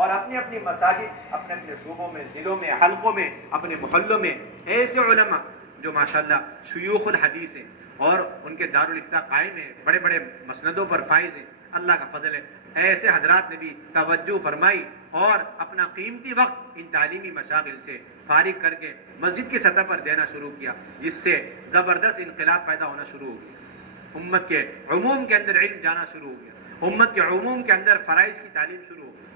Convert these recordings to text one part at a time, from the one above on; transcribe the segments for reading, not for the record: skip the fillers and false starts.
اور اپنی اپنی مساجد، اپنے اپنے صوبوں میں، ضلعوں میں، حلقوں میں، اپنے محلوں میں ایسے علماء جو ماشاءاللہ شیوخ الحدیث ہیں اور ان کے دارالافتاء قائم ہیں، بڑے بڑے مسندوں پر فائز ہیں، اللہ کا فضل ہے، ایسے حضرات نے بھی توجہ فرمائی اور اپنا قیمتی وقت ان تعلیمی مشاغل سے فارغ کر کے مسجد کی سطح پر دینا شروع کیا، جس سے زبردست انقلاب پیدا ہونا شروع ہو گیا، امت کے عموم کے اندر علم جانا شروع ہو گیا، امت کے عموم کے اندر فرائض کی تعلیم شروع ہو گئی۔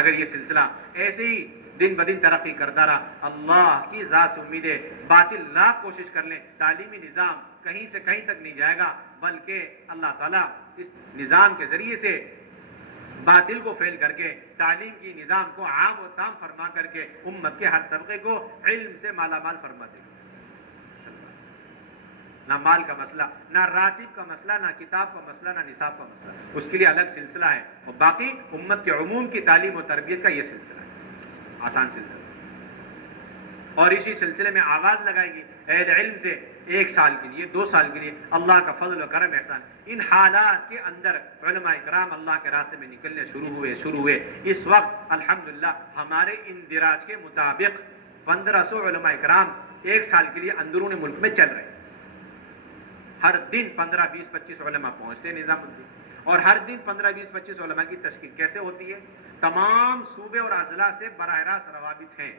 اگر یہ سلسلہ ایسے ہی دن بدن ترقی کرتا رہا، اللہ کی ذات سے امید ہے باطل لاکھ کوشش کر لیں، تعلیمی نظام کہیں سے کہیں تک نہیں جائے گا، بلکہ اللہ تعالیٰ اس نظام کے ذریعے سے باطل کو فیل کر کے تعلیم کی نظام کو عام و تام فرما کر کے امت کے ہر طبقے کو علم سے مالا مال فرما دے گا۔ نہ مال کا مسئلہ، نہ راتب کا مسئلہ، نہ کتاب کا مسئلہ، نہ نصاب کا مسئلہ، اس کے لیے الگ سلسلہ ہے، اور باقی امت کے عموم کی تعلیم و تربیت کا یہ سلسلہ ہے، آسان سلسلہ۔ اور اسی سلسلے میں آواز لگائے گی اہل علم سے 1 سال کے لیے، 2 سال کے لیے، اللہ کا فضل و کرم احسان۔ ان حالات کے اندر علماء کرام اللہ کے راستے میں نکلنے شروع ہوئے۔ اس وقت الحمدللہ ہمارے اندراج کے مطابق 1500 علماء کرام 1 سال کے لیے اندرون ملک میں چل رہے ہیں۔ ہر دن 15، 20، 25 علماء پہنچتے ہیں نظام الدین، اور ہر دن 15، 20، 25 علماء کی تشکیل کیسے ہوتی ہے؟ تمام صوبے اور اضلاع سے براہ راست روابط ہیں۔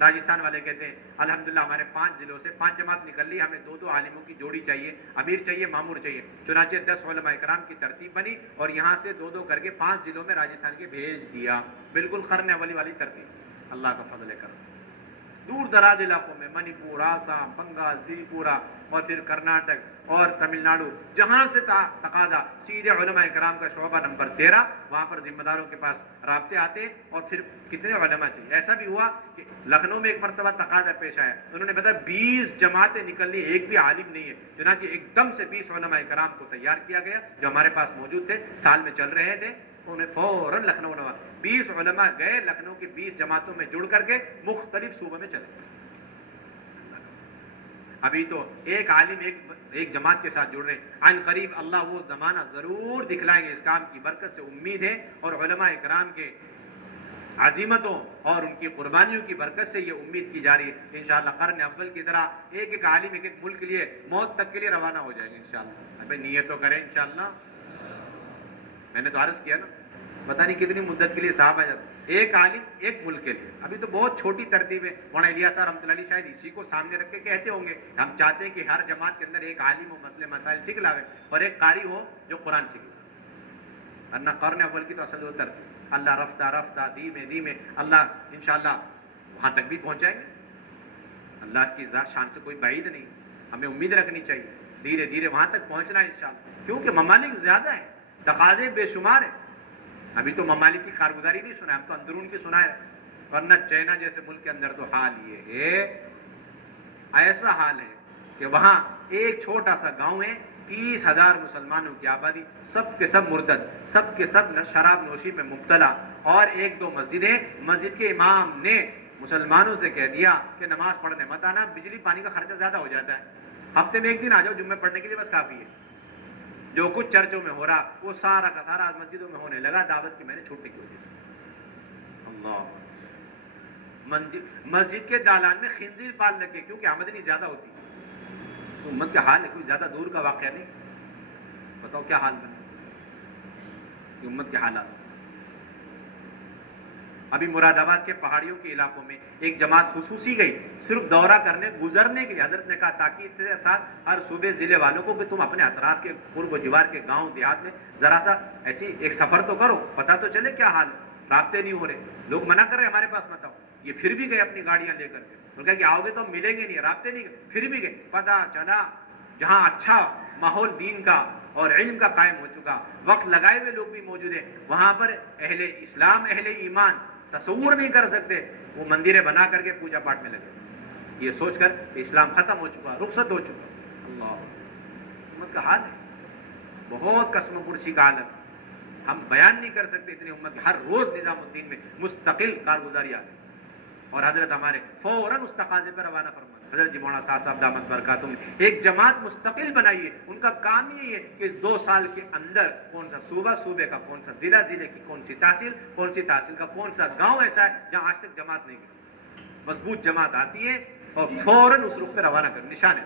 راجستھان والے کہتے ہیں الحمدللہ ہمارے 5 ضلعوں سے 5 جماعت نکل لی، ہمیں 2 عالموں کی جوڑی چاہیے، امیر چاہیے، مامور چاہیے، چنانچہ 10 علماء کرام کی ترتیب بنی اور یہاں سے 2 کر کے 5 ضلعوں میں راجستھان کے بھیج دیا، بالکل قرن اولی والی ترتیب، اللہ کا فضل کرم۔ دور دراز علاقوں میں منی پور، آسام، بنگال، تریپورا اور پھر کرناٹک اور تمل ناڈو، جہاں سے تقاضا سیدھے علماء کرام کا شعبہ نمبر 13، وہاں پر ذمہ داروں کے پاس رابطے آتے ہیں اور پھر کتنے علماء چاہیے۔ ایسا بھی ہوا کہ لکھنؤ میں ایک مرتبہ تقاضا پیش آیا، انہوں نے بتایا 20 جماعتیں نکلنی، ایک بھی عالم نہیں ہے، چنانچہ ایک دم سے 20 علماء کرام کو تیار کیا گیا جو ہمارے پاس موجود تھے، سال میں چل رہے تھے، انہیں فوراً لکھنؤ نوا 20 علماء گئے، لکھنؤ کی 20 جماعتوں میں جڑ کر کے مختلف صوبوں میں چلے گئے۔ ابھی تو ایک عالم ایک جماعت کے ساتھ جڑ رہے ہیں، عن قریب اللہ وہ زمانہ ضرور دکھلائیں گے، اس کام کی برکت سے امید ہے، اور علماء کرام کے عظیمتوں اور ان کی قربانیوں کی برکت سے یہ امید کی جا رہی ہے انشاءاللہ قرن اول کی طرح ایک عالم ایک ملک کے لیے موت تک کے لیے روانہ ہو جائیں گے انشاءاللہ۔ ابھی نیت تو کریں انشاءاللہ۔ میں نے تو عرض کیا نا، پتہ نہیں کتنی مدت کے لیے صاحب آ جاتا، ایک عالم ایک ملک کے لیے، ابھی تو بہت چھوٹی ترتیب ہے۔ مولانا الیاس صاحب رحمۃ اللہ علیہ شاید اسی کو سامنے رکھ کے کہتے ہوں گے، ہم چاہتے ہیں کہ ہر جماعت کے اندر ایک عالم ہو، مسئلے مسائل سیکھ لاوے، اور ایک قاری ہو جو قرآن سیکھ لاوے، ورنہ قرن اول کی تو اصل وہ ترتیب۔ اللہ رفتہ رفتہ دھیمے اللہ انشاءاللہ وہاں تک بھی پہنچائیں گے۔ اللہ کی ذات شان سے کوئی بعید نہیں، ہمیں امید رکھنی چاہیے، دھیرے دھیرے وہاں تک پہنچنا ہے انشاءاللہ، کیونکہ ممالک زیادہ ہیں، تقاضے بے شمار ہیں۔ ابھی تو ممالک کی کارگزاری نہیں سنا ہے، ہم تو اندرون کی سنا ہے، ورنہ چائنا جیسے ملک کے اندر تو حال یہ ہے، ایسا حال ہے کہ وہاں ایک چھوٹا سا گاؤں ہے، 30,000 مسلمانوں کی آبادی، سب کے سب مرتد، سب کے سب شراب نوشی میں مبتلا، اور 1-2 مسجدیں، مسجد کے امام نے مسلمانوں سے کہہ دیا کہ نماز پڑھنے مت آنا، بجلی پانی کا خرچہ زیادہ ہو جاتا ہے، ہفتے میں 1 دن آ جاؤ جمعہ پڑھنے کے لیے بس کافی ہے۔ جو کچھ چرچوں میں ہو رہا وہ سارا کا سارا مسجدوں میں ہونے لگا، دعوت کی میں نے چھوٹنے کی وجہ سے۔ اللہ، مسجد کے دالان میں خنزیر پال لگے کیونکہ آمدنی زیادہ ہوتی ہے۔ تو امت کا حال ہے، کوئی زیادہ دور کا واقعہ نہیں، بتاؤ کیا حال بنے یہ امت کے حالات۔ ابھی مراد آباد کے پہاڑیوں کے علاقوں میں ایک جماعت خصوصی گئی، صرف دورہ کرنے گزرنے کے لیے۔ حضرت نے کہا تاکید سے تھا ہر صوبے ضلع والوں کو کہ تم اپنے اطراف کے قرب و جوار کے گاؤں دیہات میں ذرا سا ایسی ایک سفر تو کرو، پتہ تو چلے کیا حال ہے۔ رابطے نہیں ہو رہے، لوگ منع کر رہے ہمارے پاس مت آؤ، یہ پھر بھی گئے اپنی گاڑیاں لے کر کے، انہوں نے کہا کہ آؤ گے تو ہم ملیں گے نہیں، رابطے نہیں گئے، پھر بھی گئے۔ پتہ چلا جہاں اچھا ماحول دین کا اور علم کا قائم ہو چکا، وقت لگائے ہوئے لوگ بھی موجود ہیں، وہاں پر اہل اسلام اہل ایمان تصور نہیں کر سکتے، وہ مندریں بنا کر کے پوجا پاٹ میں لگے، یہ سوچ کر کہ اسلام ختم ہو چکا، رخصت ہو چکا۔ اللہ، امت کا حال ہے بہت قسم پرسی کا حالت، ہم بیان نہیں کر سکتے اتنی امت کی ہر روز نظام الدین میں مستقل کارگزاری آتی، اور حضرت ہمارے فوراً اس تقاضے پر روانہ فرماتے حضرت جی مولانا صاحب دامت برکاتہم ایک جماعت مستقل بنائیے. ان کا کام یہی ہے کہ 2 سال کے اندر کون سا صوبہ، صوبے کا کون سا ضلع، ضلع کی کون سی تحصیل کا کون سا گاؤں ایسا ہے جہاں آج تک جماعت نہیں کی. مضبوط جماعت آتی ہے اور فوراً اس رخ پہ روانہ کر، نشان ہے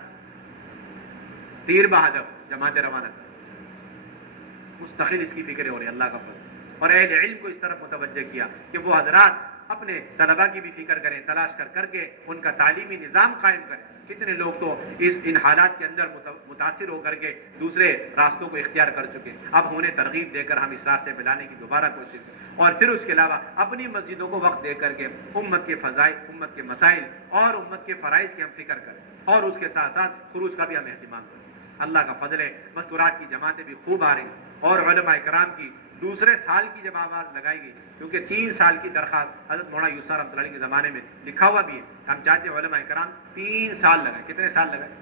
تیر بہدف جماعت روانہ کر. مستقل اس کی فکر ہو رہی ہے، اللہ کا فضل. اور اہل علم کو اس طرف متوجہ کیا کہ وہ حضرات اپنے طلباء کی بھی فکر کریں، تلاش کر کے ان کا تعلیمی نظام قائم کریں. کتنے لوگ تو ان حالات کے اندر متاثر ہو کر کے دوسرے راستوں کو اختیار کر چکے. اب انہیں ترغیب دے کر ہم اس راستے پہ لانے کی دوبارہ کوشش، اور پھر اس کے علاوہ اپنی مسجدوں کو وقت دے کر کے امت کے فضائل، امت کے مسائل اور امت کے فرائض کی ہم فکر کریں، اور اس کے ساتھ ساتھ خروج کا بھی ہم اہتمام کریں. اللہ کا فضل ہے، مستورات کی جماعتیں بھی خوب آ رہی، اور علماء کرام کی دوسرے سال کی جب آواز لگائی گئی، کیونکہ 3 سال کی درخواست حضرت مولانا یوسف رحمۃ اللہ علیہ کے زمانے میں لکھا ہوا بھی ہے. ہم چاہتے ہیں علماء کرام 3 سال لگائے. کتنے سال لگائے؟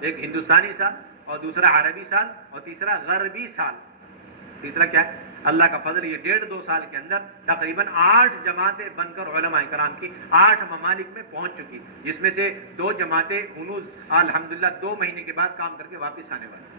ایک ہندوستانی سال، اور دوسرا عربی سال، اور تیسرا غربی سال. تیسرا کیا ہے؟ اللہ کا فضل، یہ 1.5-2 سال کے اندر تقریباً 8 جماعتیں بن کر علماء کرام کی 8 ممالک میں پہنچ چکی، جس میں سے 2 جماعتیں ہنوز الحمدللہ 2 مہینے کے بعد کام کر کے واپس آنے والی،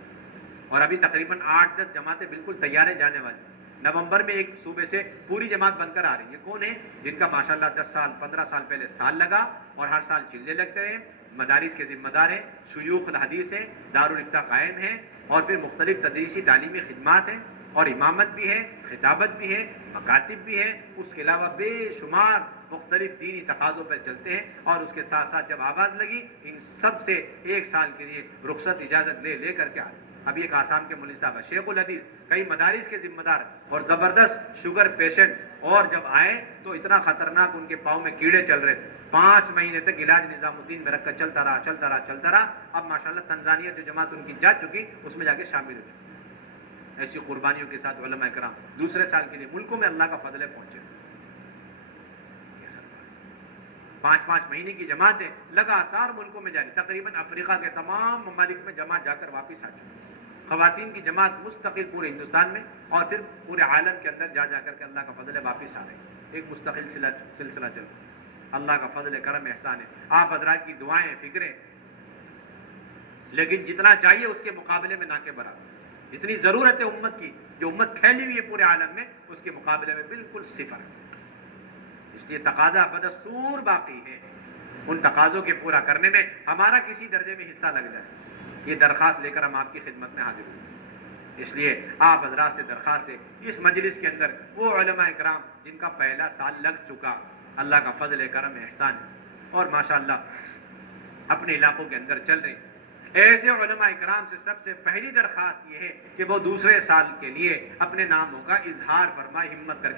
اور ابھی تقریباً 8-10 جماعتیں بالکل تیار ہیں جانے والی. نومبر میں ایک صوبے سے پوری جماعت بن کر آ رہی ہے. کون ہے؟ جن کا ماشاءاللہ 10 سال 15 سال پہلے سال لگا، اور ہر سال چلنے لگتے ہیں، مدارس کے ذمہ دار ہیں، شیوخ الحدیث ہیں، دارالافتاء قائم ہیں، اور پھر مختلف تدریسی تعلیمی خدمات ہیں، اور امامت بھی ہے، خطابت بھی ہے، مکاتب بھی ہے. اس کے علاوہ بے شمار مختلف دینی تقاضوں پر چلتے ہیں. اور اس کے ساتھ ساتھ جب آواز لگی، ان سب سے 1 سال کے لیے رخصت اجازت لے کر کے آئے. ابھی ایک آسام کے مولوی صاحب شیخ الحدیث، کئی مدارس کے ذمہ دار اور زبردست شوگر پیشنٹ، اور جب آئے تو اتنا خطرناک ان کے پاؤں میں کیڑے چل رہے تھے. 5 مہینے تک علاج نظام الدین میں رکھ کر چلتا رہا. اب ماشاءاللہ تنزانیہ جو جماعت ان کی جا چکی، اس میں جا کے شامل ہو چکی. ایسی قربانیوں کے ساتھ علماء کرام دوسرے سال کے لیے ملکوں میں اللہ کا فضل ہے پہنچے. 5-5 مہینے کی جماعتیں لگاتار ملکوں میں جاری، تقریباً افریقہ کے تمام ممالک میں جماعت جا کر واپس آ چکی. خواتین کی جماعت مستقل پورے ہندوستان میں اور پھر پورے عالم کے اندر جا کر کے اللہ کا فضل ہے واپس آ رہے ہیں. ایک مستقل سلسلہ چل رہا ہے. اللہ کا فضل کرم احسان ہے. آپ حضرات کی دعائیں، فکریں، لیکن جتنا چاہیے اس کے مقابلے میں نہ کے برابر. جتنی ضرورت ہے امت کی، جو امت پھیلی ہوئی ہے پورے عالم میں، اس کے مقابلے میں بالکل صفر ہے. اس لیے تقاضا بدستور باقی ہے. ان تقاضوں کے پورا کرنے میں ہمارا کسی درجے میں حصہ لگ جائے، یہ درخواست لے کر ہم آپ کی خدمت میں حاضر ہوئے. اس لیے آپ حضرات سے درخواست ہے، اس مجلس کے اندر وہ علماء کرام جن کا پہلا سال لگ چکا، اللہ کا فضل کرم احسان ہے، اور ماشاءاللہ اپنے علاقوں کے اندر چل رہے ہیں، ایسے علماء کرام سے سب سے پہلی درخواست یہ ہے کہ وہ دوسرے سال کے لیے اپنے ناموں کا اظہار فرمائے، ہمت کر کے